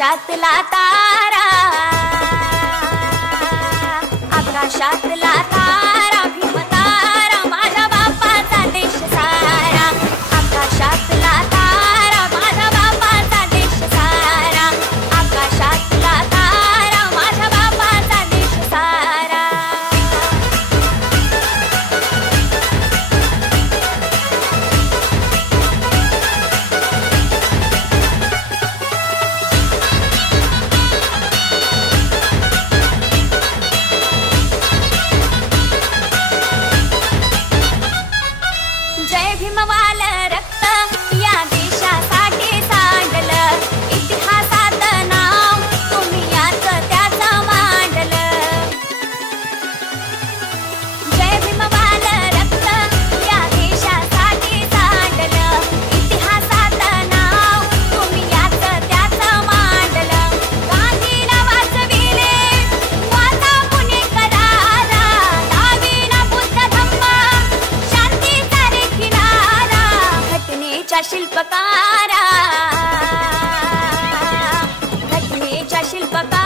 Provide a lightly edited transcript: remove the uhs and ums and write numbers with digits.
आकाशातला तारा, आकाशातला तारा, भीमतारा, माझ्या बापाचा देश सारा. आकाशातला तारा, माझ्या बापाचा देश सारा. आकाशातला तारा, माझ्या बापाचा देश सारा. जय भीमवाल रक्त या देशासाठी सांडलं, इतिहासात नाव तुम्ही याचं त्याचं मांडलं. जय भीमवाल रक्त या देशासाठी सांडलं, इतिहासात नाव तुम्ही याचं त्याचं मांडलं. गांधीला वाचविले वाचा पुणेकराला, लावीना बुद्ध धम्म शांतीचा रे किनारा. घटनेच्या शिल्पकारा, घटनेच्या शिल्पकारा.